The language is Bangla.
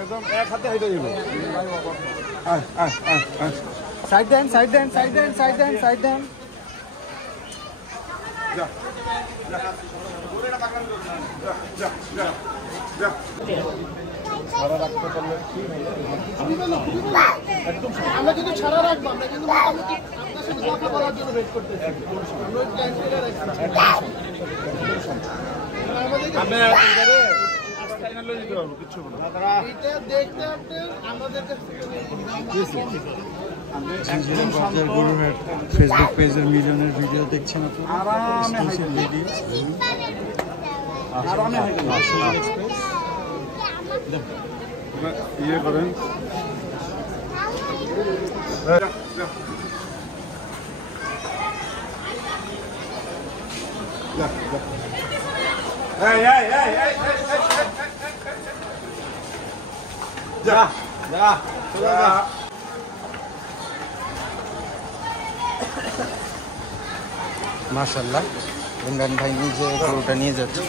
একদম এক হাতে হেঁটে দিব। সাইড দেন সাইড দেন সাইড দেন সাইড দেন সাইড দেন। ছাড়া রাখতে পারলে একদম আমরা কিন্তু ছাড়া রাখবো, আমরা কিন্তু মোটামুটি আপনার সাথে কথা বলার জন্য ওয়েট করতেছি। আমরা প্ল্যান করে রাখছি। এটা দেখতে আপনি আমাদের ফেসবুক পেজের মিলিয়নের ভিডিও দেখছেন আপনারা। ইয়ে করেন মাশাআল্লাহ ইমরান ভাই নিজে গরুটা নিয়ে যাচ্ছে।